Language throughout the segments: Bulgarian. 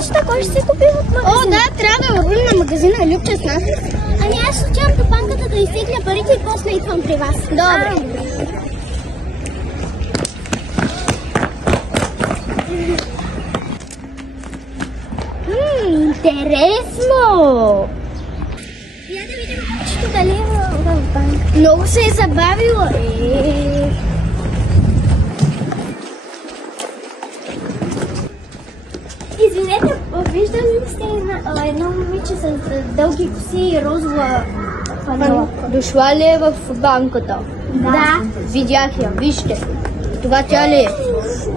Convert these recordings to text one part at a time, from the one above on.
паричета, кой ще си купи от магазина? О, да, трябва да вървим на магазина. Любче с нас. Ами аз ще отивам до банката да изтегля парите и после идвам при вас. Добре. Интересно! Я да видим паричето дали е в банка. Много се е забавила. Извинете, виждали ли сте едно момиче с дълги коси и розова фанела? Дошла ли е в банката? Да. Видях я, вижте. Това тя ли е?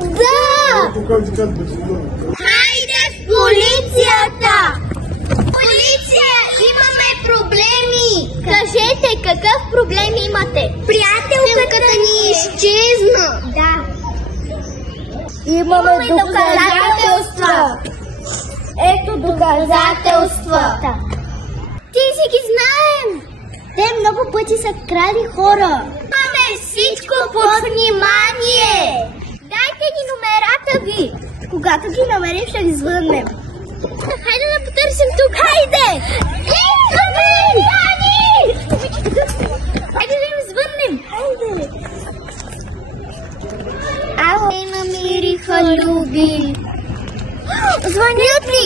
Да! Хайде в полицията! Полиция, имаме проблеми! Кажете, какъв проблем имате? Приятелката ни изчезна! Да. Имаме доказателства. Ето доказателствата. Ти си ги знаем! Те много пъти са крали хора. Имаме всичко под внимание! Дайте ни номерата ви! Когато ги намерим, ще ви звъннем. Хайде да потърсим тук! Хайде! Идваме! Дани! Хайде да им звъннем! Хайде! Ало! Те намериха, Люби! Звънят ли?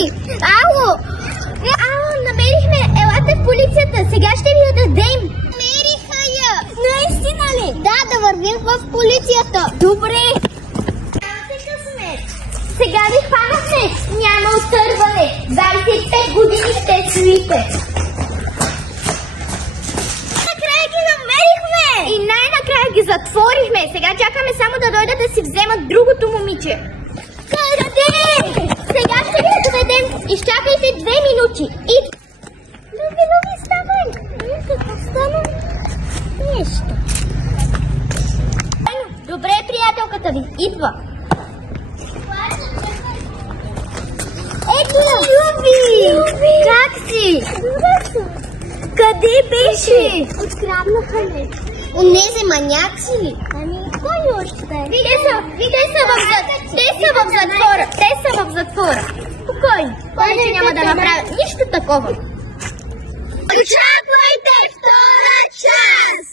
Ало! Ало, намерихме! Елате в полицията! Сега ще ви я дадем! Намериха я! Наистина ли? Да, да вървим в полицията! Добре! Нямате късмет! Сега ви хванахме! Няма отърване! 25 години ще стоите! Накрая ги намерихме! И най-накрая ги затворихме! Сега чакаме само да дойдат да си вземат другото момиче! Къде? Сега ще ви доведем! Изчакайте 2 минути! Люби, ставай! Какво стана? Нещо. Добре, приятелката ви, идва! Ето я! Люби! Как си? Къде беше? Откраднаха ли? Онези маняци ли? Ами, кой още да е? Те са в затвора! Те са в затвора! Спокойно! Повече няма да направят нищо такова! Очаквайте втора част!